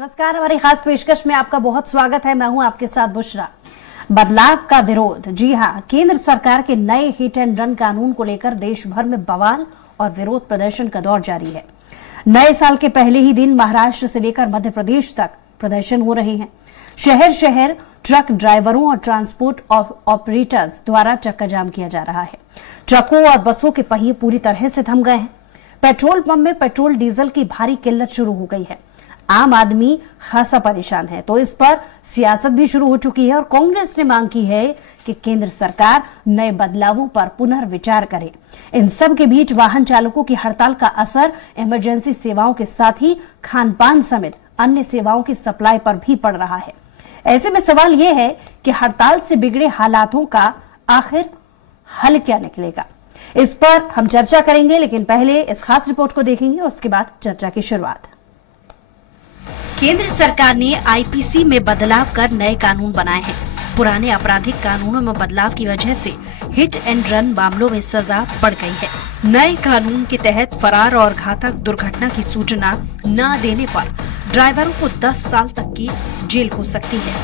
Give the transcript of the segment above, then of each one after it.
नमस्कार, हमारी खास पेशकश में आपका बहुत स्वागत है। मैं हूं आपके साथ बुशरा। बदलाव का विरोध, जी हां, केंद्र सरकार के नए हिट एंड रन कानून को लेकर देश भर में बवाल और विरोध प्रदर्शन का दौर जारी है। नए साल के पहले ही दिन महाराष्ट्र से लेकर मध्य प्रदेश तक प्रदर्शन हो रहे हैं। शहर शहर ट्रक ड्राइवरों और ट्रांसपोर्ट ऑपरेटर्स द्वारा चक्का जाम किया जा रहा है। ट्रकों और बसों के पहिए पूरी तरह से थम गए हैं। पेट्रोल पंप में पेट्रोल डीजल की भारी किल्लत शुरू हो गई है। आम आदमी खासा परेशान है, तो इस पर सियासत भी शुरू हो चुकी है और कांग्रेस ने मांग की है कि केंद्र सरकार नए बदलावों पर पुनर्विचार करे। इन सब के बीच वाहन चालकों की हड़ताल का असर इमरजेंसी सेवाओं के साथ ही खान पान समेत अन्य सेवाओं की सप्लाई पर भी पड़ रहा है। ऐसे में सवाल यह है कि हड़ताल से बिगड़े हालातों का आखिर हल क्या निकलेगा, इस पर हम चर्चा करेंगे। लेकिन पहले इस खास रिपोर्ट को देखेंगे और उसके बाद चर्चा की शुरुआत। केंद्र सरकार ने आईपीसी में बदलाव कर नए कानून बनाए हैं। पुराने आपराधिक कानूनों में बदलाव की वजह से हिट एंड रन मामलों में सजा बढ़ गई है। नए कानून के तहत फरार और घातक दुर्घटना की सूचना न देने पर ड्राइवरों को 10 साल तक की जेल हो सकती है।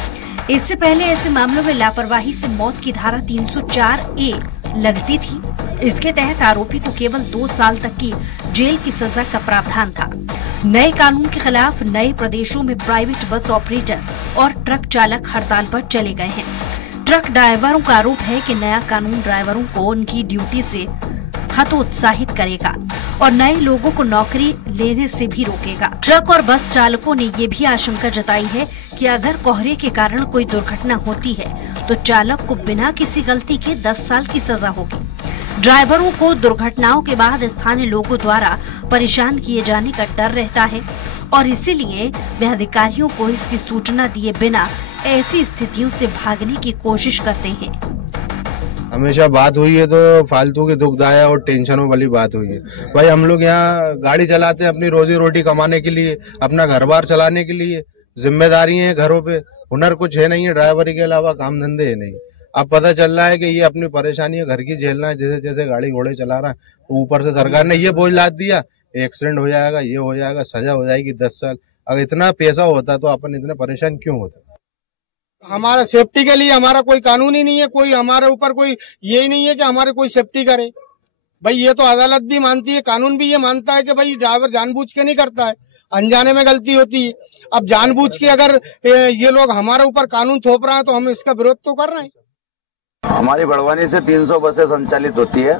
इससे पहले ऐसे मामलों में लापरवाही से मौत की धारा 304A लगती थी। इसके तहत आरोपी को केवल 2 साल तक की जेल की सजा का प्रावधान था। नए कानून के खिलाफ नए प्रदेशों में प्राइवेट बस ऑपरेटर और ट्रक चालक हड़ताल पर चले गए हैं। ट्रक ड्राइवरों का आरोप है कि नया कानून ड्राइवरों को उनकी ड्यूटी से हतोत्साहित करेगा और नए लोगों को नौकरी लेने से भी रोकेगा। ट्रक और बस चालकों ने ये भी आशंका जताई है कि अगर कोहरे के कारण कोई दुर्घटना होती है तो चालक को बिना किसी गलती के 10 साल की सजा होगी। ड्राइवरों को दुर्घटनाओं के बाद स्थानीय लोगों द्वारा परेशान किए जाने का डर रहता है और इसीलिए वे अधिकारियों को इसकी सूचना दिए बिना ऐसी स्थितियों से भागने की कोशिश करते हैं। हमेशा बात हुई है तो फालतू की दुखदायक और टेंशनों वाली बात हुई है। भाई हम लोग यहाँ गाड़ी चलाते हैं अपनी रोजी रोटी कमाने के लिए, अपना घर बार चलाने के लिए। जिम्मेदारी है घरों पे, हुनर कुछ है नहीं है, ड्राइवरी के अलावा काम धंधे है नहीं। अब पता चल रहा है कि ये अपनी परेशानी है घर की झेलना है, जैसे जैसे गाड़ी घोड़े चला रहा है। ऊपर से सरकार ने ये बोझ लाद दिया, एक्सीडेंट हो जाएगा, ये हो जाएगा, सजा हो जाएगी 10 साल। अगर इतना पैसा होता तो अपन इतने परेशान क्यों होता। हमारा सेफ्टी के लिए हमारा कोई कानून ही नहीं है, कोई हमारे ऊपर कोई यही नहीं है कि हमारे कोई सेफ्टी करे। भाई ये तो अदालत भी मानती है, कानून भी ये मानता है कि भाई ड्राइवर जानबूझ के नहीं करता है, अनजाने में गलती होती है। अब जानबूझ के अगर ये लोग हमारे ऊपर कानून थोप रहे हैं तो हम इसका विरोध तो कर रहे हैं। हमारी बड़वानी से 300 बसें संचालित होती है।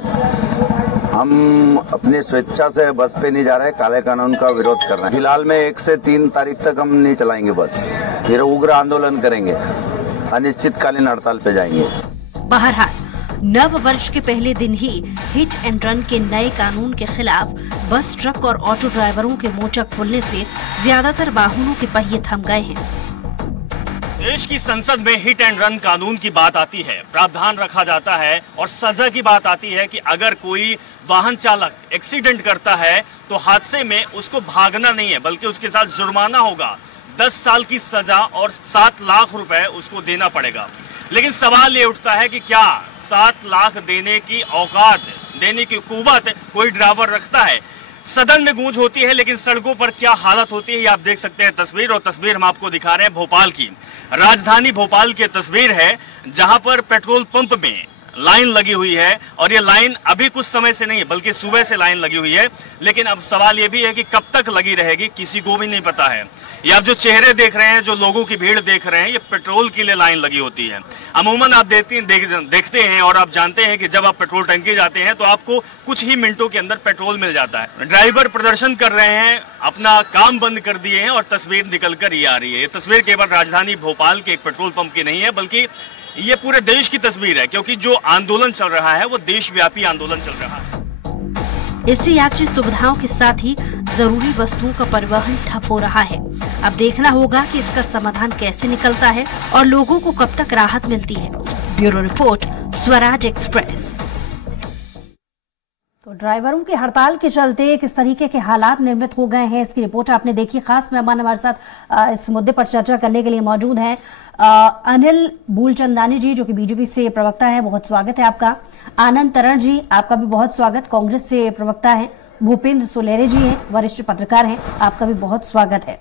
हम अपनी स्वेच्छा से बस पे नहीं जा रहे हैं, काले कानून का विरोध कर रहे हैं। फिलहाल में 1 से 3 तारीख तक हम नहीं चलाएंगे बस, फिर उग्र आंदोलन करेंगे, अनिश्चितकालीन हड़ताल पे जाएंगे। बहरहाल नव वर्ष के पहले दिन ही हिट एंड रन के नए कानून के खिलाफ बस, ट्रक और ऑटो ड्राइवरों के मोर्चा खुलने से ज्यादातर वाहनों के पहिए थम गए हैं। देश की संसद में हिट एंड रन कानून की बात आती है, प्रावधान रखा जाता है और सजा की बात आती है कि अगर कोई वाहन चालक एक्सीडेंट करता है तो हादसे में उसको भागना नहीं है बल्कि उसके साथ जुर्माना होगा, 10 साल की सजा और 7 लाख रुपए उसको देना पड़ेगा। लेकिन सवाल ये उठता है कि क्या 7 लाख देने की औकात, देने की कुव्वत कोई ड्राइवर रखता है। सदन में गूंज होती है लेकिन सड़कों पर क्या हालत होती है ये आप देख सकते हैं तस्वीर। और तस्वीर हम आपको दिखा रहे हैं भोपाल की, राजधानी भोपाल की तस्वीर है जहां पर पेट्रोल पंप में लाइन लगी हुई है और ये लाइन अभी कुछ समय से नहीं है बल्कि सुबह से लाइन लगी हुई है। लेकिन अब सवाल ये भी है कि कब तक लगी रहेगी किसी को भी नहीं पता है। ये आप जो चेहरे देख रहे हैं, जो लोगों की भीड़ देख रहे हैं, ये पेट्रोल के लिए लाइन लगी होती है। अमूमन आप देखते हैं और आप जानते हैं कि जब आप पेट्रोल टंकी जाते हैं तो आपको कुछ ही मिनटों के अंदर पेट्रोल मिल जाता है। ड्राइवर प्रदर्शन कर रहे हैं, अपना काम बंद कर दिए हैं और तस्वीर निकल कर ये आ रही है। ये तस्वीर केवल राजधानी भोपाल के एक पेट्रोल पंप की नहीं है बल्कि ये पूरे देश की तस्वीर है, क्योंकि जो आंदोलन चल रहा है वो देशव्यापी आंदोलन चल रहा है। इससे यात्री सुविधाओं के साथ ही जरूरी वस्तुओं का परिवहन ठप हो रहा है। अब देखना होगा कि इसका समाधान कैसे निकलता है और लोगों को कब तक राहत मिलती है। Bureau report, Swaraj express. तो ड्राइवरों की हड़ताल के चलते किस तरीके के हालात निर्मित हो गए हैं, इसकी रिपोर्ट आपने देखी। खास मेहमान हमारे साथ इस मुद्दे पर चर्चा करने के लिए मौजूद हैं अनिल मूलचंदानी जी, जो कि बीजेपी से प्रवक्ता है, बहुत स्वागत है आपका। आनंद तरण जी, आपका भी बहुत स्वागत, कांग्रेस से प्रवक्ता है। भूपेंद्र सुलेरे जी हैं, वरिष्ठ पत्रकार हैं, आपका भी बहुत स्वागत है।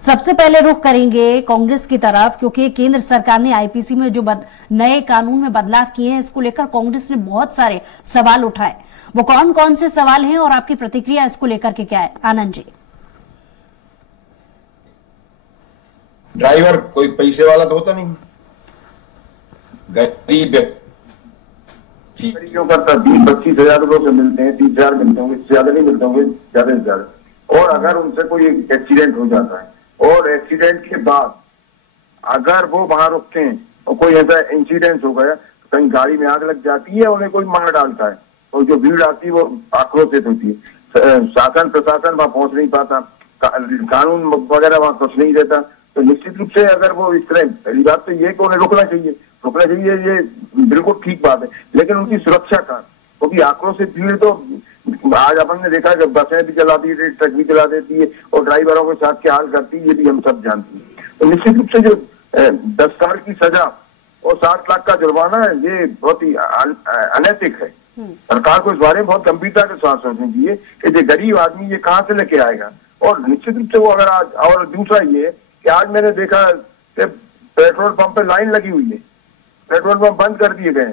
सबसे पहले रुख करेंगे कांग्रेस की तरफ, क्योंकि केंद्र सरकार ने आईपीसी में जो नए कानून में बदलाव किए हैं, इसको लेकर कांग्रेस ने बहुत सारे सवाल उठाए। वो कौन कौन से सवाल हैं और आपकी प्रतिक्रिया इसको लेकर के क्या है, आनंद जी? ड्राइवर कोई पैसे वाला तो होता नहीं, गरीब व्यक्ति क्यों करता? 20-25 रुपए से मिलते हैं, 30,000 मिलते होंगे, इससे ज्यादा नहीं मिलते होंगे, ज्यादा से ज्यादा। और अगर उनसे कोई एक्सीडेंट हो जाता है और एक्सीडेंट के बाद अगर वो वहां रुकते हैं और कोई ऐसा इंसिडेंट हो गया, कहीं गाड़ी में आग लग जाती है, उन्हें कोई मार डालता है, और जो भीड़ आती है वो आक्रोशित होती है, शासन प्रशासन वहां पहुंच नहीं पाता, कानून वगैरह वहां कुछ नहीं रहता, तो निश्चित रूप से अगर वो इस तरह, पहली बात तो ये कि उन्हें रुकना चाहिए, ये बिल्कुल ठीक बात है, लेकिन उनकी सुरक्षा का, क्योंकि आक्रोशित भीड़ तो आज अपन ने देखा कि बसें भी चला दी है, ट्रक भी चला देती है और ड्राइवरों के साथ क्या हाल करती है, ये भी हम सब जानते हैं। तो निश्चित रूप से जो 10 साल की सजा और 60 लाख का जुर्माना है, ये बहुत ही अनैतिक है। सरकार को इस बारे में बहुत गंभीरता के साथ सोचना चाहिए कि जो गरीब आदमी ये कहाँ से लेके आएगा। और निश्चित रूप से वो अगर आज, और दूसरा ये कि आज मैंने देखा कि पेट्रोल पंप पे लाइन लगी हुई है, पेट्रोल पंप बंद कर दिए गए।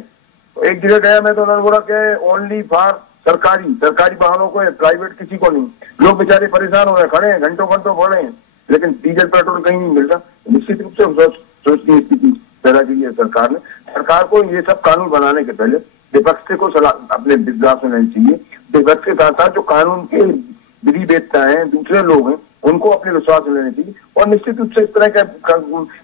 एक जगह गया मैं तो उन्होंने बोला कि ओनली फॉर सरकारी वाहनों को है, प्राइवेट किसी को नहीं। लोग बेचारे परेशान हो रहे, खड़े हैं, घंटों खड़े हैं, लेकिन डीजल पेट्रोल कहीं नहीं मिल रहा। निश्चित रूप से सोचती स्थिति पैदा की है सरकार ने। सरकार को ये सब कानून बनाने के पहले विपक्ष को अपने विश्वास में लेनी चाहिए। विपक्ष के साथ साथ जो कानून के विधि वेत्ता है, दूसरे लोग हैं, उनको अपने विश्वास में लेने चाहिए और निश्चित रूप से इस तरह का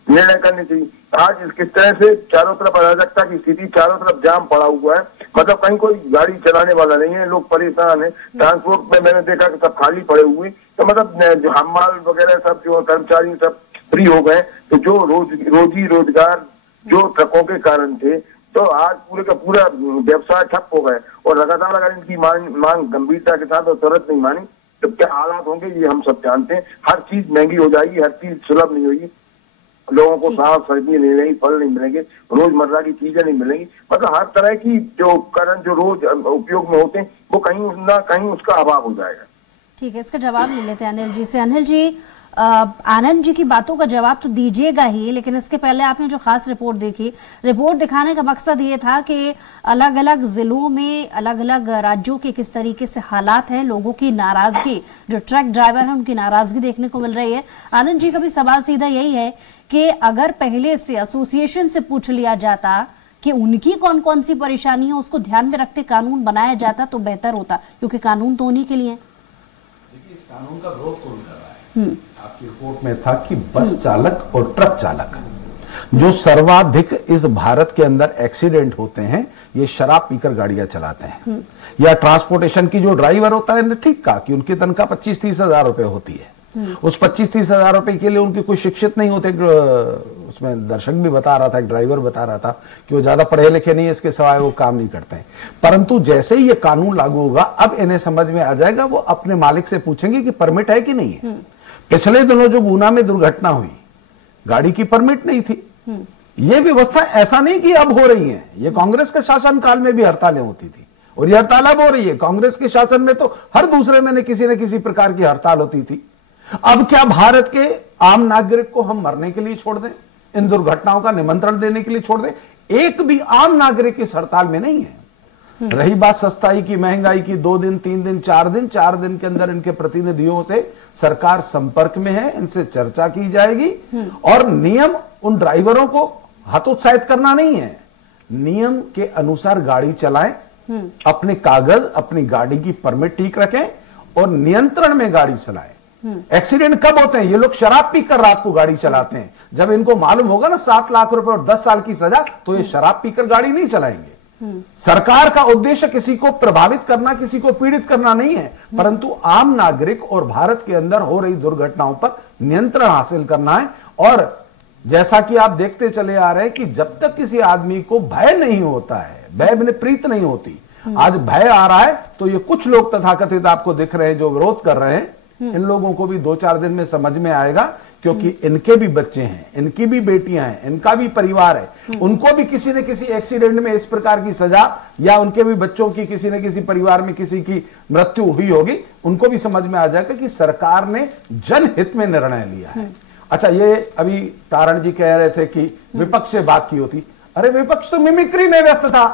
निर्णय करने चाहिए। आज किस तरह से चारों तरफ अराजकता की स्थिति, चारों तरफ जाम पड़ा हुआ है, मतलब कहीं कोई गाड़ी चलाने वाला नहीं है, लोग परेशान है। ट्रांसपोर्ट में मैंने देखा कि सब खाली पड़े हुए, तो मतलब जो हमाल वगैरह सब जो कर्मचारी सब फ्री हो गए, तो जो रोजी रोजगार जो ट्रकों के कारण थे, तो आज पूरे का पूरा व्यवसाय ठप हो गए। और लगातार अगर इनकी मांग गंभीरता के साथ और तुरंत नहीं मानी तो क्या हालात होंगे ये हम सब जानते हैं। हर चीज महंगी हो जाएगी, हर चीज सुलभ नहीं होगी, लोगों को साफ सब्जी नहीं मिलेगी, फल नहीं मिलेंगे, रोजमर्रा की चीजें नहीं मिलेंगी, मतलब हर तरह की जो उपकरण जो रोज उपयोग में होते हैं वो कहीं ना कहीं उसका अभाव हो जाएगा। ठीक है, इसका जवाब ले लेते हैं अनिल जी से। अनिल जी, आनंद जी की बातों का जवाब तो दीजिएगा ही, लेकिन इसके पहले आपने जो खास रिपोर्ट देखी, रिपोर्ट दिखाने का मकसद ये था कि अलग अलग जिलों में, अलग अलग राज्यों के किस तरीके से हालात हैं, लोगों की नाराजगी, जो ट्रक ड्राइवर हैं उनकी नाराजगी देखने को मिल रही है। आनंद जी का भी सवाल सीधा यही है कि अगर पहले से एसोसिएशन से पूछ लिया जाता कि उनकी कौन कौन सी परेशानी है, उसको ध्यान में रखते कानून बनाया जाता तो बेहतर होता, क्योंकि कानून तो उन्हीं के लिए है। देखिए, इस कानून का विरोध कौन कर रहा है? आपकी रिपोर्ट में था कि बस चालक और ट्रक चालक जो सर्वाधिक इस भारत के अंदर एक्सीडेंट होते हैं, ये शराब पीकर गाड़ियां चलाते हैं। या ट्रांसपोर्टेशन की जो ड्राइवर होता है, ठीक कहा कि उनकी तनख्वाह 25-30 हजार रुपए होती है। उस 25-30 हजार रुपए के लिए उनके कोई शिक्षित नहीं होते। उसमें दर्शक भी बता रहा था, एक ड्राइवर बता रहा था कि वो ज्यादा पढ़े लिखे नहीं है, इसके सिवाय वो काम नहीं करते हैं। परंतु जैसे ही ये कानून लागू होगा, अब इन्हें समझ में आ जाएगा, वो अपने मालिक से पूछेंगे कि परमिट है कि नहीं है। पिछले दिनों जो गुना में दुर्घटना हुई, गाड़ी की परमिट नहीं थी। ये व्यवस्था ऐसा नहीं कि अब हो रही है, ये कांग्रेस के शासनकाल में भी हड़तालें होती थी और ये हड़ताल अब हो रही है। कांग्रेस के शासन में तो हर दूसरे महीने किसी न किसी प्रकार की हड़ताल होती थी। अब क्या भारत के आम नागरिक को हम मरने के लिए छोड़ दें, इन दुर्घटनाओं का निमंत्रण देने के लिए छोड़ दें? एक भी आम नागरिक इस हड़ताल में नहीं है। रही बात सस्ताई की, महंगाई की, 2 दिन 3 दिन 4 दिन के अंदर इनके प्रतिनिधियों से सरकार संपर्क में है, इनसे चर्चा की जाएगी और नियम उन ड्राइवरों को हतोत्साहित करना नहीं है, नियम के अनुसार गाड़ी चलाएं, अपने कागज, अपनी गाड़ी की परमिट ठीक रखें और नियंत्रण में गाड़ी चलाएं। एक्सीडेंट कब होते हैं? ये लोग शराब पीकर रात को गाड़ी चलाते हैं। जब इनको मालूम होगा ना 7 लाख रुपए और 10 साल की सजा, तो ये शराब पीकर गाड़ी नहीं चलाएंगे। सरकार का उद्देश्य किसी को प्रभावित करना, किसी को पीड़ित करना नहीं है, परंतु आम नागरिक और भारत के अंदर हो रही दुर्घटनाओं पर नियंत्रण हासिल करना है। और जैसा कि आप देखते चले आ रहे हैं कि जब तक किसी आदमी को भय नहीं होता है, भय में प्रीत नहीं होती, आज भय आ रहा है, तो ये कुछ लोग तथाकथित आपको दिख रहे हैं जो विरोध कर रहे हैं, इन लोगों को भी 2-4 दिन में समझ में आएगा, क्योंकि इनके भी बच्चे हैं, इनकी भी बेटियां हैं, इनका भी परिवार है, उनको भी किसी न किसी एक्सीडेंट में इस प्रकार की सजा, या उनके भी बच्चों की किसी न किसी परिवार में किसी की मृत्यु हुई होगी, उनको भी समझ में आ जाएगा कि सरकार ने जनहित में निर्णय लिया है। अच्छा, ये अभी तारण जी कह रहे थे कि विपक्ष से बात की होती। अरे विपक्ष तो मिमिक्री में व्यस्त था,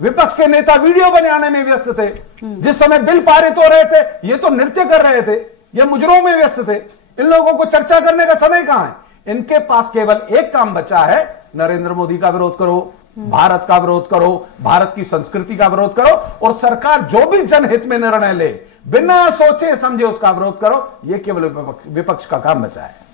विपक्ष के नेता वीडियो बनाने में व्यस्त थे, जिस समय बिल पारित हो रहे थे ये तो नृत्य कर रहे थे, ये मुजरों में व्यस्त थे। इन लोगों को चर्चा करने का समय कहां है? इनके पास केवल एक काम बचा है, नरेंद्र मोदी का विरोध करो, भारत का विरोध करो, भारत की संस्कृति का विरोध करो, और सरकार जो भी जनहित में निर्णय ले बिना सोचे समझे उसका विरोध करो। यह केवल विपक्ष का काम बचा है।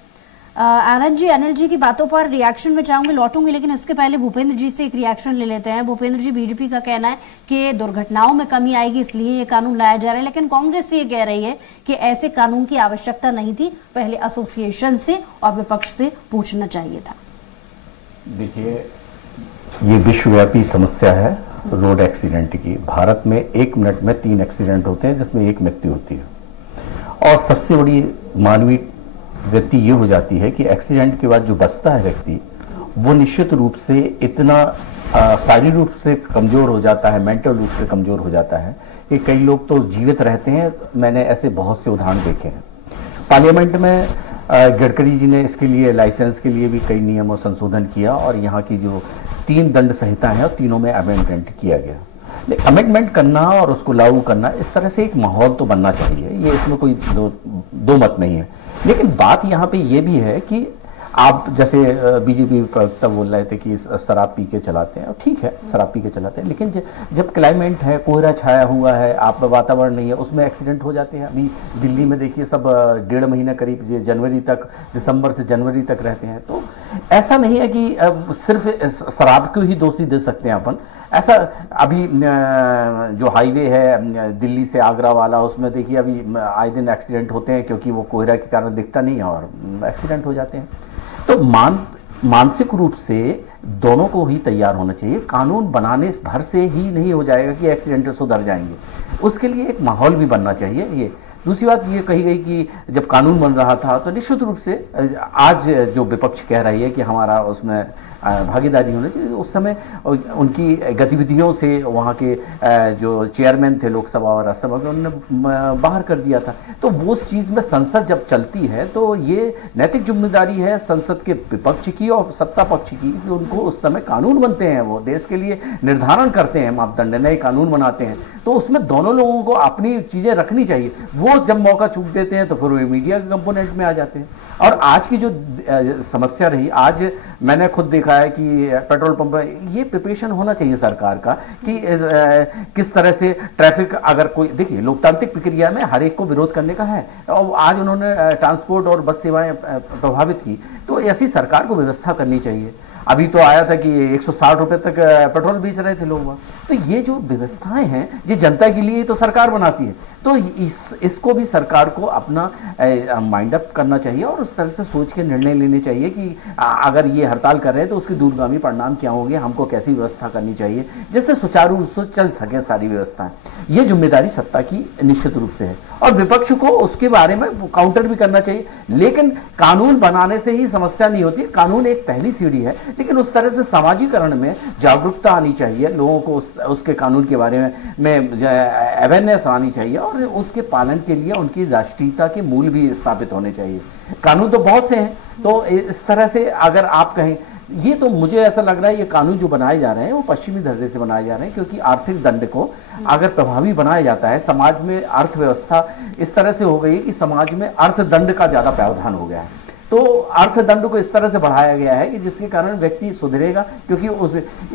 आनंद जी, अनिल जी की बातों पर रिएक्शन में चाहूंगी, लौटूंगी, लेकिन इसके पहले भूपेंद्र जी से एक रिएक्शन ले लेते हैं। भूपेंद्र जी, बीजेपी का कहना है कि दुर्घटनाओं में कमी आएगी इसलिए ये कानून लाया जा रहा है, लेकिन कांग्रेस ये कह रही है कि ऐसे कानून की आवश्यकता नहीं थी, पहले एसोसिएशन से और विपक्ष से पूछना चाहिए था। देखिए, ये विश्वव्यापी समस्या है रोड एक्सीडेंट की। भारत में 1 मिनट में 3 एक्सीडेंट होते हैं जिसमें 1 मृत्यु होती है, और सबसे बड़ी मानवीय व्यक्ति ये हो जाती है कि एक्सीडेंट के बाद जो बचता है व्यक्ति, वो निश्चित रूप से इतना शारीरिक रूप से कमजोर हो जाता है, मेंटल रूप से कमजोर हो जाता है कि कई लोग तो जीवित रहते हैं। मैंने ऐसे बहुत से उदाहरण देखे हैं। पार्लियामेंट में गडकरी जी ने इसके लिए, लाइसेंस के लिए भी कई नियमों संशोधन किया, और यहाँ की जो 3 दंड संहिता है और तीनों में अमेंडमेंट किया गया। अमेंडमेंट करना और उसको लागू करना, इस तरह से एक माहौल तो बनना चाहिए, ये इसमें कोई दो मत नहीं है। लेकिन बात यहाँ पे ये भी है कि आप जैसे बीजेपी प्रवक्ता बोल रहे थे कि शराब पी के चलाते हैं, ठीक है शराब पी के चलाते हैं, लेकिन जब क्लाइमेट है, कोहरा छाया हुआ है, आप वातावरण नहीं है, उसमें एक्सीडेंट हो जाते हैं। अभी दिल्ली में देखिए सब 1.5 महीना करीब जनवरी तक, दिसंबर से जनवरी तक रहते हैं। तो ऐसा नहीं है कि सिर्फ शराब को ही दोषी दे सकते हैं अपन। ऐसा अभी जो हाईवे है दिल्ली से आगरा वाला, उसमें देखिए अभी आए दिन एक्सीडेंट होते हैं, क्योंकि वो कोहरा के कारण दिखता नहीं है और एक्सीडेंट हो जाते हैं। तो मानसिक रूप से दोनों को ही तैयार होना चाहिए। कानून बनाने भर से ही नहीं हो जाएगा कि एक्सीडेंट सुधर जाएंगे, उसके लिए एक माहौल भी बनना चाहिए। ये दूसरी बात ये कही गई कि जब कानून बन रहा था तो निश्चित रूप से आज जो विपक्ष कह रही है कि हमारा उसमें भागीदारी होनी चाहिए, उस समय उनकी गतिविधियों से वहाँ के जो चेयरमैन थे लोकसभा और राज्यसभा के, उन्होंने बाहर कर दिया था। तो वो चीज़ में संसद जब चलती है तो ये नैतिक जिम्मेदारी है संसद के विपक्ष की और सत्ता पक्ष की कि उनको उस समय कानून बनते हैं, वो देश के लिए निर्धारण करते हैं मापदंड, नए कानून बनाते हैं, तो उसमें दोनों लोगों को अपनी चीज़ें रखनी चाहिए। वो जब मौका चूक देते हैं तो फिर वो मीडिया के कंपोनेंट में आ जाते हैं। और आज की जो समस्या रही, आज मैंने खुद देखा है कि पेट्रोल पंप, ये प्रिपरेशन होना चाहिए सरकार का कि किस तरह से ट्रैफिक, अगर कोई देखिए लोकतांत्रिक प्रक्रिया में हर एक को विरोध करने का है, और आज उन्होंने ट्रांसपोर्ट और बस सेवाएं प्रभावित की, तो ऐसी सरकार को व्यवस्था करनी चाहिए। अभी तो आया था कि 160 रुपए तक पेट्रोल बेच रहे थे लोग। तो ये जो व्यवस्थाएं हैं ये जनता के लिए तो सरकार बनाती है, तो इसको भी सरकार को अपना माइंड अप करना चाहिए और उस तरह से सोच के निर्णय लेने चाहिए कि अगर ये हड़ताल कर रहे हैं तो उसके दूरगामी परिणाम क्या होंगे, हमको कैसी व्यवस्था करनी चाहिए जिससे सुचारू रूप से चल सके सारी व्यवस्थाएं। ये जिम्मेदारी सत्ता की निश्चित रूप से है और विपक्ष को उसके बारे में काउंटर भी करना चाहिए। लेकिन कानून बनाने से ही समस्या नहीं होती, कानून एक पहली सीढ़ी है, लेकिन उस तरह से सामाजिकरण में जागरूकता आनी चाहिए, लोगों को उसके कानून के बारे में अवेयरनेस आनी चाहिए और उसके पालन के लिए उनकी राष्ट्रीयता के मूल भी स्थापित होने चाहिए। कानून तो बहुत से हैं, तो इस तरह से अगर आप कहें, ये तो मुझे ऐसा लग रहा है ये कानून जो बनाए जा रहे हैं वो पश्चिमी धरने से बनाए जा रहे हैं, क्योंकि आर्थिक दंड को अगर प्रभावी बनाया जाता है, समाज में अर्थव्यवस्था इस तरह से हो गई कि समाज में अर्थदंड का ज्यादा प्रावधान हो गया है, तो अर्थदंड को इस तरह से बढ़ाया गया है कि जिसके कारण व्यक्ति सुधरेगा, क्योंकि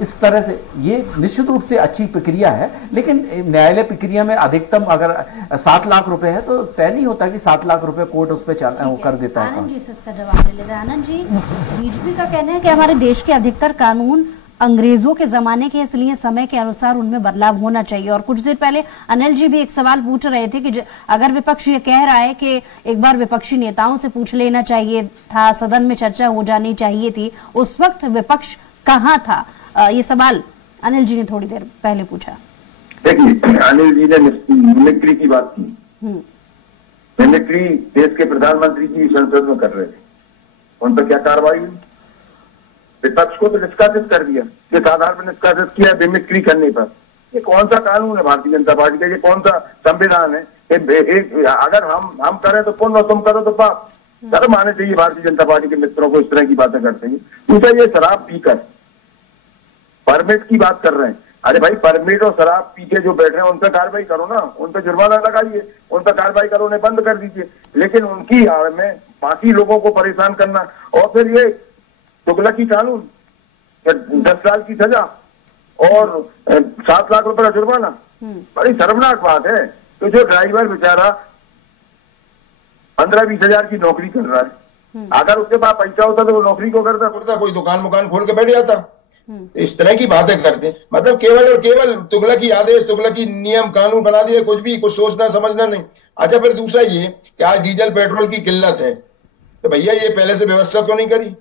इस तरह से ये निश्चित रूप से अच्छी प्रक्रिया है। लेकिन न्यायालय प्रक्रिया में अधिकतम अगर 7 लाख रुपए है तो तय नहीं होता कि 7 लाख रुपए कोर्ट उस पर कर देता है। आनंद जी से इसका जवाब ले लेते हैं। आनंद जी, बीजेपी का कहना है कि हमारे देश के अधिकतर कानून अंग्रेजों के जमाने के, इसलिए समय के अनुसार उनमें बदलाव होना चाहिए। और कुछ देर पहले अनिल जी भी एक सवाल पूछ रहे थे कि अगर विपक्ष ये कह रहा है कि एक बार विपक्षी नेताओं से पूछ लेना चाहिए था, सदन में चर्चा हो जानी चाहिए थी, उस वक्त विपक्ष कहाँ था? ये सवाल अनिल जी ने थोड़ी देर पहले पूछा। देखिए, अनिल जी ने मिमिक्री की बात की, मिमिक्री देश के प्रधानमंत्री की संसद में कर रहे थे, उन पर क्या कार्रवाई हुई? विपक्ष को तो निष्कासित कर दिया, किस आधार पर निष्कासित किया? मिमिक्री करने पर। ये कौन सा कानून है भारतीय जनता पार्टी का? ये कौन सा संविधान है? अगर हम करें तो पुण्य और तुम करो तो पाप। शर्म आने चाहिए भारतीय जनता पार्टी के मित्रों को इस तरह की बातें करते हैं। दूसरा, ये शराब पीकर परमिट की बात कर रहे हैं। अरे भाई, परमिट और शराब पी के जो बैठ रहे हैं उन पर कार्रवाई करो ना, उन पर जुर्माना लगाइए, उन पर कार्रवाई करो, उन्हें बंद कर दीजिए। लेकिन उनकी आड़ में बाकी लोगों को परेशान करना, और फिर ये तुगलकी कानून, 10 साल की सजा और 7 लाख रुपए का जुर्माना, बड़ी शर्मनाक बात है। तो जो ड्राइवर बेचारा 15-20 हजार की नौकरी कर रहा है, अगर उसके पास पैसा होता तो वो नौकरी को करता, कोई दुकान खोल के बैठ जाता। इस तरह की बातें करते, मतलब केवल और केवल तुगलकी आदेश, तुगलकी नियम कानून बना दिए, कुछ भी कुछ सोचना समझना नहीं। अच्छा, फिर दूसरा ये कि आज डीजल पेट्रोल की किल्लत है, तो भैया ये पहले से व्यवस्था क्यों नहीं करी?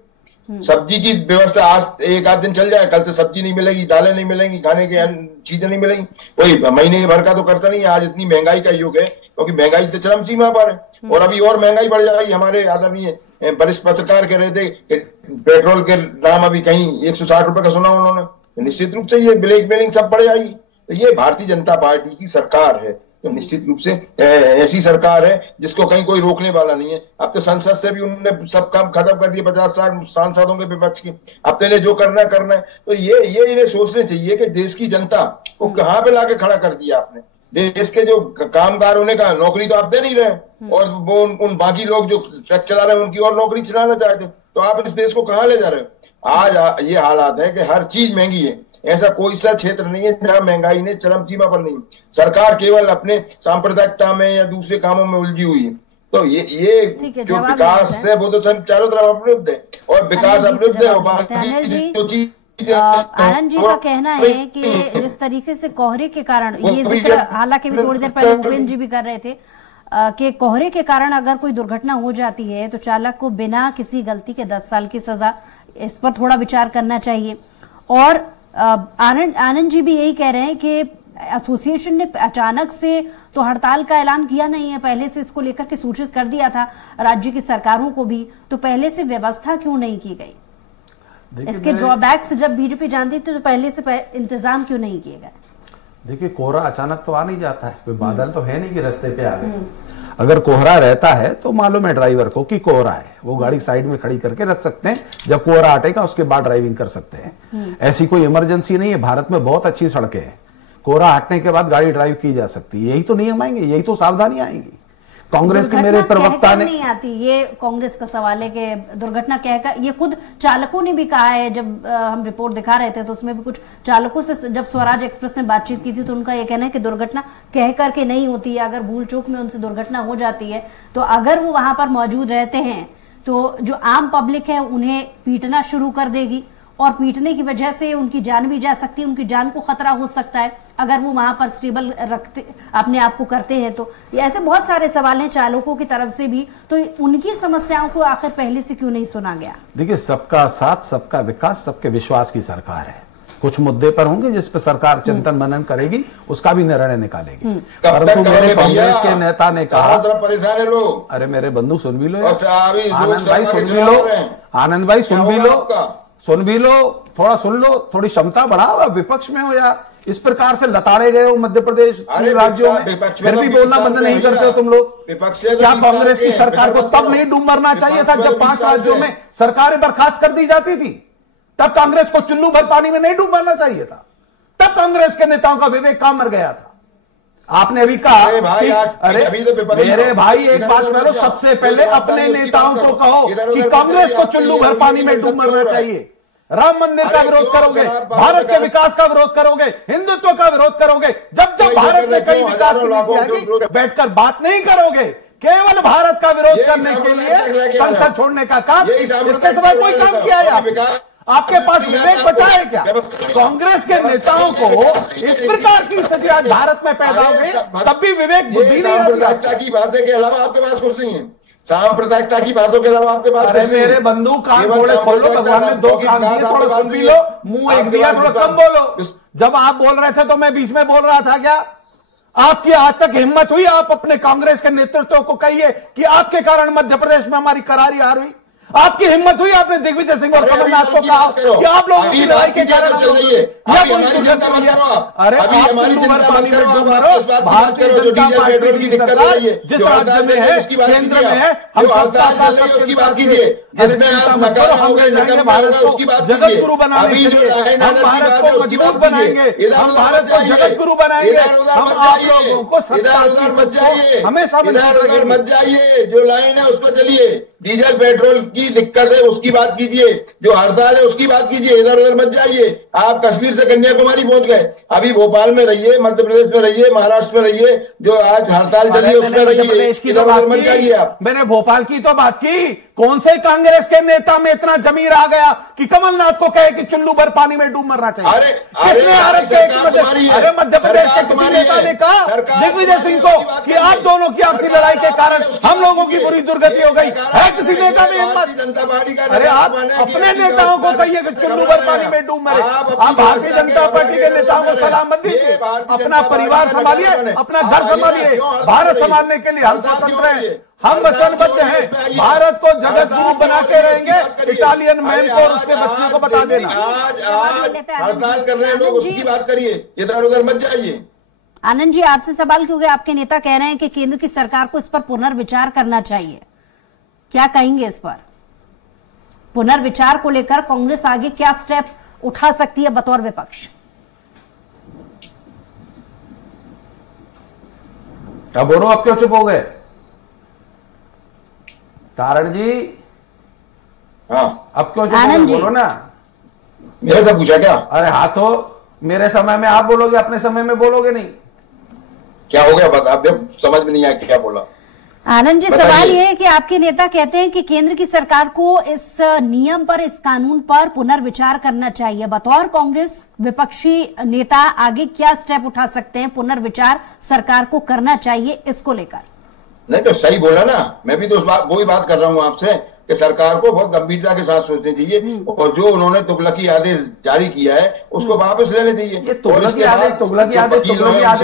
सब्जी की व्यवस्था आज एक आध दिन चल जाए, कल से सब्जी नहीं मिलेगी, दालें नहीं मिलेंगी, खाने की चीजें नहीं मिलेंगी, कोई महीने भर का तो करता नहीं। आज इतनी महंगाई का युग है, क्योंकि महंगाई तो चरम सीमा पर है, और अभी और महंगाई बढ़ जाएगी। हमारे आदरणीय वरिष्ठ पत्रकार कह रहे थे कि पेट्रोल के दाम अभी कहीं 160 रुपए का सुना उन्होंने, तो निश्चित रूप से ये ब्लैकमेलिंग सब बढ़ जाएगी। तो ये भारतीय जनता पार्टी की सरकार है, तो निश्चित रूप से ऐसी सरकार है जिसको कहीं कोई रोकने वाला नहीं है। अब तो संसद से भी उन्होंने सब काम खत्म कर दिए, 50 सांसदों के विपक्ष के। अब तो इन्हें जो करना है। तो ये इन्हें सोचने चाहिए कि देश की जनता को कहाँ पे लाके खड़ा कर दिया आपने। देश के जो कामगार होने का नौकरी तो आप दे नहीं रहे, और वो उन बाकी लोग जो ट्रक चला रहे हैं उनकी और नौकरी चलाना चाहते, तो आप इस देश को कहाँ ले जा रहे हो? आज ये हालात है कि हर चीज महंगी है। ऐसा कोई सा क्षेत्र नहीं है जहां महंगाई ने चरम सीमा पर नहीं। सरकार केवल अपने सांप्रदायिकता में या दूसरे कामों में उलझी हुई है। तो ये जो विकास है वो तो चारों तरफ अवरुद्ध है, और विकास अवरुद्ध है, और बाकी जो चीज आनंद जी का कहना है कि जिस तरीके से कोहरे के कारण, ये जिक्र हालांकि थोड़ी देर पहले भूपेंद्र जी भी कर रहे थे कि कोहरे के कारण अगर कोई दुर्घटना हो जाती है तो चालक को बिना किसी गलती के 10 साल की सजा, इस पर थोड़ा विचार करना चाहिए। और आनंद जी भी यही कह रहे हैं कि एसोसिएशन ने अचानक से तो हड़ताल का ऐलान किया नहीं है, पहले से इसको लेकर के सूचित कर दिया था राज्य की सरकारों को भी, तो पहले से व्यवस्था क्यों नहीं की गई? इसके ड्रॉबैक्स जब बीजेपी जानती थी तो पहले से इंतजाम क्यों नहीं किए गए? देखिए, कोहरा अचानक तो आ नहीं जाता है, कोई बादल तो है नहीं कि रास्ते पे आ गए। अगर कोहरा रहता है तो मालूम है ड्राइवर को कि कोहरा है, वो गाड़ी साइड में खड़ी करके रख सकते हैं, जब कोहरा हटेगा उसके बाद ड्राइविंग कर सकते हैं। ऐसी कोई इमरजेंसी नहीं है, भारत में बहुत अच्छी सड़कें हैं, कोहरा हटने के बाद गाड़ी ड्राइव की जा सकती है। यही तो नियम आएंगे, यही तो सावधानी आएंगी। कांग्रेस के मेरे प्रवक्ता ने नहीं आती, ये कांग्रेस का सवाल है कि दुर्घटना कहकर, ये खुद चालकों ने भी कहा है। जब हम रिपोर्ट दिखा रहे थे तो उसमें भी कुछ चालकों से जब स्वराज एक्सप्रेस ने बातचीत की थी तो उनका ये कहना है कि दुर्घटना कह करके नहीं होती है, अगर भूल चूक में उनसे दुर्घटना हो जाती है तो अगर वो वहां पर मौजूद रहते हैं तो जो आम पब्लिक है उन्हें पीटना शुरू कर देगी, और पीटने की वजह से उनकी जान भी जा सकती है, उनकी जान को खतरा हो सकता है अगर वो वहां पर स्टेबल रखते अपने आप को करते हैं। तो ऐसे बहुत सारे सवाल हैं चालकों की तरफ से भी, तो उनकी समस्याओं को आखिर पहले से क्यों नहीं सुना गया? देखिए, सबका साथ, सबका विकास, सबके विश्वास की सरकार है। कुछ मुद्दे पर होंगे जिस पर सरकार चिंतन मनन करेगी, उसका भी निर्णय निकालेगी। परंतु मेरे कांग्रेस के नेता ने कहा, परेशान है लोग। अरे मेरे बंधु सुन भी लो, आनंद भाई सुन भी लो, आनंद भाई सुन भी लो, थोड़ा सुन लो, थोड़ी क्षमता बढ़ाओ, विपक्ष में हो यार। इस प्रकार से लताड़े गए हो मध्य प्रदेश राज्यों में, फिर भी बोलना बंद नहीं करते हो तुम लोग। क्या कांग्रेस की सरकार को तब नहीं डूब मरना चाहिए था जब 5 राज्यों में सरकारें बर्खास्त कर दी जाती थी? तब कांग्रेस को चुल्लू भर पानी में नहीं डूब मरना चाहिए था, तब कांग्रेस के नेताओं का विवेक कहां मर गया था? आपने अभी कहा कि अरे मेरे भाई एक बात करो, सबसे पहले अपने नेताओं को कहो कि कांग्रेस को चुल्लू भर पानी में डूब मरना चाहिए। राम मंदिर का विरोध करोगे, भारत के विकास का विरोध करोगे, हिंदुत्व का विरोध करोगे, जब भारत में कई विकास की नीति आएगी बैठकर बात नहीं करोगे, केवल भारत का विरोध करने के लिए संसद छोड़ने का काम, इसके सिवाय कोई काम किया है आपके पास? विवेक बचा है क्या? कांग्रेस के नेताओं को इस प्रकार की स्थिति आज भारत में पैदा हो गई, तब भी विवेक बुद्धि नहीं आती की बातें के अलावा आपके पास कुछ नहीं है, सांप्रदायिकता की बातों के अलावा आपके पास। अरे मेरे बंधु, कान थोड़े खोल लो, भगवान ने 2 कान दिए, थोड़ा सुन भी लो, मुंह एक दिया, थोड़ा कम बोलो। जब आप बोल रहे थे तो मैं बीच में बोल रहा था क्या? आपकी आज तक हिम्मत हुई आप अपने कांग्रेस के नेतृत्व को कहिए कि आपके कारण मध्य प्रदेश में हमारी करारी हार हुई? आपकी हिम्मत हुई आपने दिग्विजय सिंह और कमलनाथ को कहा कि आप लोगों की लड़ाई के कारण अरे आप भारतीय जनता पार्टी की सरकार जिस राज्य में है, केंद्र में है, हम उसकी बात कीजिए जिसमें आप भारत को जगत गुरु बनाने के लिए, हम भारत को मजबूत बनाएंगे, हम भारत को जगत गुरु बनाएंगे, हम आप लोगों को हमेशा मत जाइए, जो लाइन है उस पर चलिए। डीजल पेट्रोल की दिक्कत है उसकी बात कीजिए, जो हड़ताल है उसकी बात कीजिए, इधर उधर मत जाइए। आप कश्मीर से कन्याकुमारी पहुंच गए, अभी भोपाल में रहिए, मध्य प्रदेश में रहिए, महाराष्ट्र में रहिए, जो आज हड़ताल चली है उसमें रहिए, इधर उधर मत जाइए आप। मैंने भोपाल की तो बात की, कौन से कांग्रेस के नेता में इतना जमीर आ गया कि कमलनाथ को कहे कि चुल्लू भर पानी में डूब मरना चाहिए? अरे मध्य प्रदेश के किसी नेता ने कहा दिग्विजय सिंह को कि आप दोनों की आपसी लड़ाई के कारण हम लोगों की बुरी दुर्गति हो गई है? किसी नेता में हिम्मत? जनता पार्टी का अरे आप अपने नेताओं को कहिए कि चुल्लू भर पानी में डूब मरे। आप भारतीय जनता पार्टी के नेताओं को सलाह मत दीजिए, अपना परिवार संभालिए, अपना घर संभालिए। भारत संभालने के लिए हम स्वतंत्र हैं, हम वचनबद्ध हैं, भारत को जगत गुरु बना के रहेंगे। इटालियन मैन को और उसके बच्चे को बता देना। आज हड़ताल कर रहे हैं लोग, उसकी बात करिए, इधर उधर मत जाइए। आनंद जी, आपसे सवाल क्योंकि आपके नेता कह रहे हैं कि केंद्र की सरकार को इस पर पुनर्विचार करना चाहिए, क्या कहेंगे इस पर? पुनर्विचार को लेकर कांग्रेस आगे क्या स्टेप उठा सकती है बतौर विपक्ष? अब बोलो, अब क्यों चुप हो गए तारण जी? हाँ, अब क्यों चुप हो गए? बोलो ना। मेरे से पूछा क्या? अरे हाँ, तो मेरे समय में आप बोलोगे, अपने समय में बोलोगे नहीं? क्या हो गया? बस आप समझ में नहीं आया क्या बोला। आनंद जी, सवाल ये है कि आपके नेता कहते हैं कि केंद्र की सरकार को इस नियम पर, इस कानून पर पुनर्विचार करना चाहिए। बतौर कांग्रेस विपक्षी नेता आगे क्या स्टेप उठा सकते हैं? पुनर्विचार सरकार को करना चाहिए इसको लेकर। नहीं तो सही बोला ना, मैं भी तो वही बात कर रहा हूँ आपसे कि सरकार को बहुत गंभीरता के साथ सोचनी चाहिए और जो उन्होंने तुगलकी आदेश जारी किया है उसको वापस लेने चाहिए। ये तुगलकी आदेश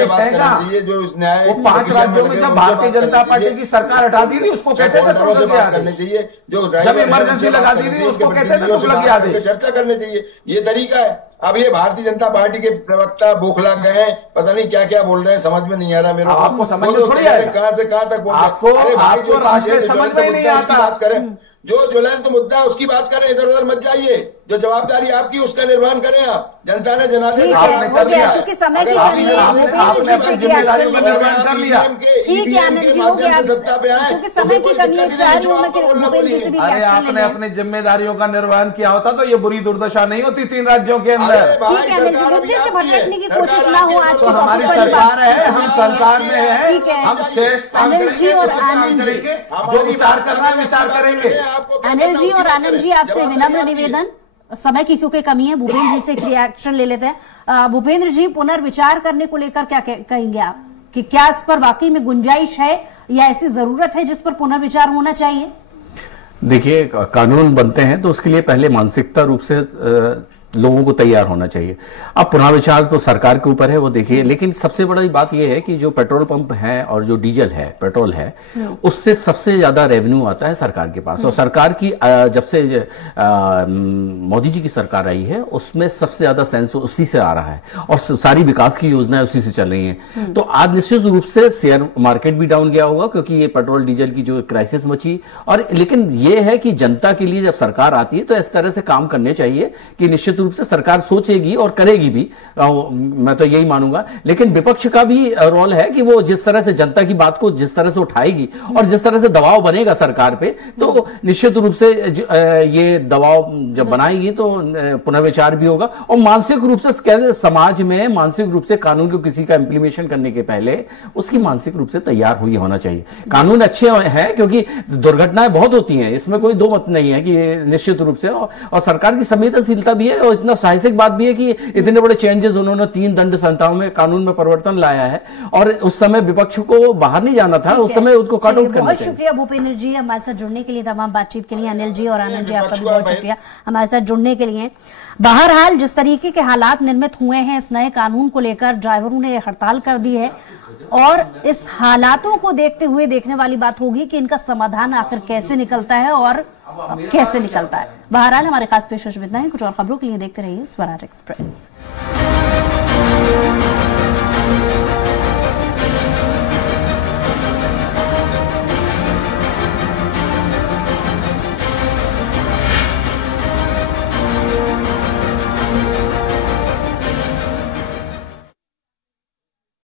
चाहिए जो इस न्याय, वो 5 राज्यों में जब भारतीय जनता पार्टी की सरकार हटा दी थी उसको कहते थे तुगलकी आदेश करनी चाहिए, जो जब इमरजेंसी लगा दी थी उसको कहते थे तुगलकी आदेश। चर्चा करनी चाहिए, ये तरीका है। अब ये भारतीय जनता पार्टी के प्रवक्ता बौखला गए हैं, पता नहीं क्या क्या बोल रहे हैं, समझ में नहीं आ रहा मेरे को। आपको समझ में थोड़ी आएगा, कहां से कहां तक बोल रहे हैं। अरे भाई, जो राष्ट्रीय समझ में नहीं आता, बात करें, जो ज्वलंत मुद्दा उसकी बात करें, इधर उधर मत जाइए। जो जवाबदारी आपकी उसका निर्वहन करें आप। जनता ने जनादेश आपने कर लिया, क्योंकि समय की कमी है, आपने अपनी जिम्मेदारियों का निर्वहन कर लिया। ठीक है आनंद जी, हो गया, क्योंकि समय की कमी है। अरे आपने अपनी जिम्मेदारियों का निर्वहन किया होता तो ये बुरी दुर्दशा नहीं होती 3 राज्यों के अंदर। ठीक है आनंद जी, मुद्दे से भटकने की कोशिश ना हो। आज हमारी सरकार है, हम सरकार में है, हम श्रेष्ठ अनिल जी और आनंद जी, जो विचार करना है विचार करेंगे। अनिल जी और आनंद जी, आपसे विनम्र निवेदन, समय की क्योंकि कमी है, भूपेंद्र जी से एक रिएक्शन ले लेते हैं। भूपेंद्र जी, पुनर्विचार करने को लेकर क्या कहेंगे आप कि क्या इस पर वाकई में गुंजाइश है या ऐसी जरूरत है जिस पर पुनर्विचार होना चाहिए? देखिए, कानून बनते हैं तो उसके लिए पहले मानसिकता रूप से लोगों को तैयार होना चाहिए। अब पुनर्विचार तो सरकार के ऊपर है, वो देखिए। लेकिन सबसे बड़ी बात यह है कि जो पेट्रोल पंप है और जो डीजल है, पेट्रोल है, उससे सबसे ज्यादा रेवेन्यू आता है सरकार के पास। और सरकार की जब से मोदी जी की सरकार आई है उसमें सबसे ज्यादा सेंस उसी से आ रहा है और सारी विकास की योजनाएं उसी से चल रही हैं। तो आज निश्चित रूप से शेयर मार्केट भी डाउन गया होगा क्योंकि ये पेट्रोल डीजल की जो क्राइसिस मची। और लेकिन ये है कि जनता के लिए जब सरकार आती है तो इस तरह से काम करने चाहिए कि निश्चित रूप से सरकार सोचेगी और करेगी भी, मैं तो यही मानूंगा। लेकिन विपक्ष का भी रोल है कि वो जिस तरह से जनता की बात को जिस तरह से उठाएगी और जिस तरह से दबाव बनेगा सरकार पे, तो निश्चित रूप से ये दबाव जब बनाएगी तो पुनर्विचार भी होगा। और मानसिक रूप से समाज में मानसिक रूप से कानून को किसी का इंप्लीमेशन करने के पहले उसकी मानसिक रूप से तैयार हुई होना चाहिए। कानून अच्छे हैं क्योंकि दुर्घटनाएं बहुत होती हैं, इसमें कोई दो मत नहीं है कि निश्चित रूप से, और सरकार की संवेदनशीलता भी है और इतना साहसिक बात भी है कि इतने बड़े चेंजेस उन्होंने 3 दंड संहिताओं में कानून में परिवर्तन लाया है, और उस समय विपक्ष को बाहर नहीं जाना था, उस समय उनको कट आउट करना। बहुत शुक्रिया भूपेंद्र जी हमारे साथ जुड़ने के लिए, तमाम बातचीत के लिए। अनिल जी और आनंद जी आपका भी बहुत शुक्रिया हमारे साथ जुड़ने के लिए। बहरहाल जिस तरीके के हालात निर्मित हुए हैं इस नए कानून को लेकर, ड्राइवरों ने हड़ताल कर दी है, और इस हालातों को देखते हुए देखने वाली बात होगी कि इनका समाधान आखिर कैसे निकलता है और कैसे निकलता है। बहरहाल हमारे खास पेशकश में इतना है। कुछ और खबरों के लिए देखते रहिए स्वराज एक्सप्रेस।